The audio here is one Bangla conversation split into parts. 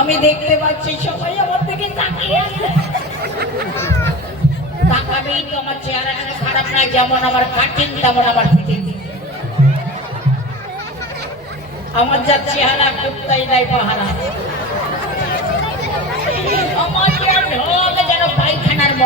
আমি দেখতে পাচ্ছি সবাই আমার থেকে তাকিয়ে আছে। তাকাবেই তো আমার চেহারা খারাপ না যেমন আমার কাটিং, তেমন আমার ফিটিং। আমার যা চেহারা কুত্তাই নাই পাহারা।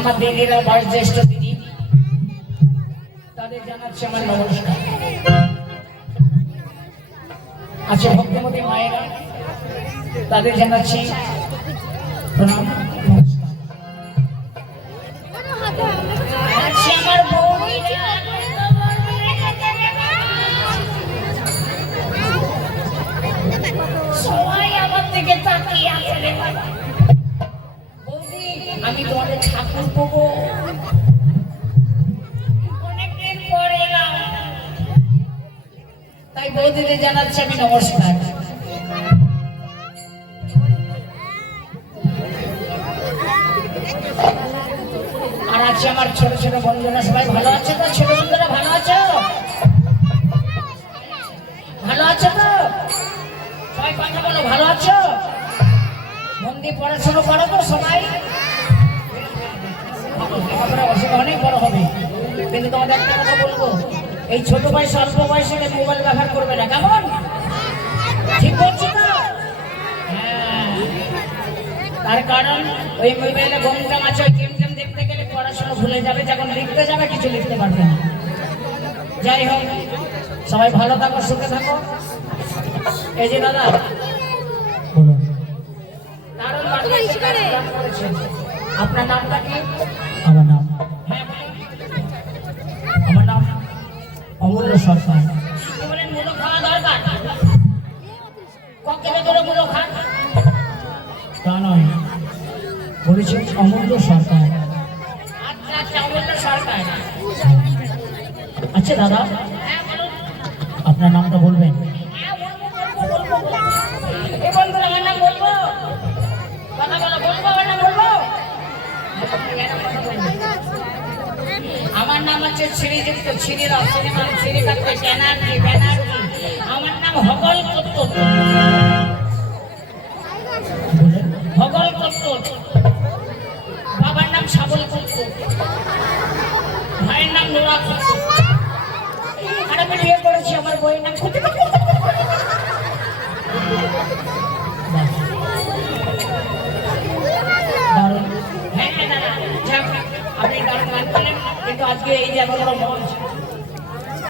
আমার দিদিরা বয়স জ্যেষ্ঠ দিদি, তাদের জানাচ্ছি আমার নমস্কার। আছে ভক্তমতী মায়েরা, তাদের জানাচ্ছি প্রণাম। আমি তোমাদের ঠাকুর পাবো তাই বৌদিদের জানাচ্ছি আমি নমস্কার। আর আছে আমার ছোট ছোট বন্ধুরা, সবাই ভালো আছে তো? ছোট বন্ধুরা, ভালো আছো? ভালো আছো তো? সবাই কথা বলো, ভালো আছো? মন দিয়ে পড়াশোনা করো তো, সবাই। অসুবিধা অনেক বড় হবে কিন্তু তোমাদের একটা কথা বলব এই ছোট বয়সে অল্প বয়সে মোবাইল ব্যবহার করবে না কেমন ঠিক বলছি হ্যাঁ তার কারণ ওই মোবাইলে গমটাম আছে ওই গেম টেম দেখতে গেলে পড়াশোনা ভুলে যাবে যখন লিখতে যাবে কিছু লিখতে পারবে না যাই হোক সবাই ভালো থাকো সুখে থাকো এই যে দাদা দারুণ আপনার নামটা কি আমার নাম। হ্যাঁ আমার নাম অমূল্য সরকার। তা নয় বলেছি অমূল্য সরকার। আচ্ছা আচ্ছা সরকার। আচ্ছা দাদা হ্যাঁ আপনার নামটা বলবেন। আমার নাম হচ্ছে শ্রীযুক্ত শ্রীরাম সিনেমা শ্রীকান্ত ব্যানার্জি ব্যানার্জি। আমার নাম হগল কত্তর। হগল কত্তর। বাবার নাম সাবল কত্তর। ভাইয়ের নাম নোরা কত্তর। আর আমি বিয়ে করেছি, আমার বইয়ের নাম খুঁজে হ্যাঁ হ্যাঁ আপনি দারুণ গান করলেন কিন্তু আজকে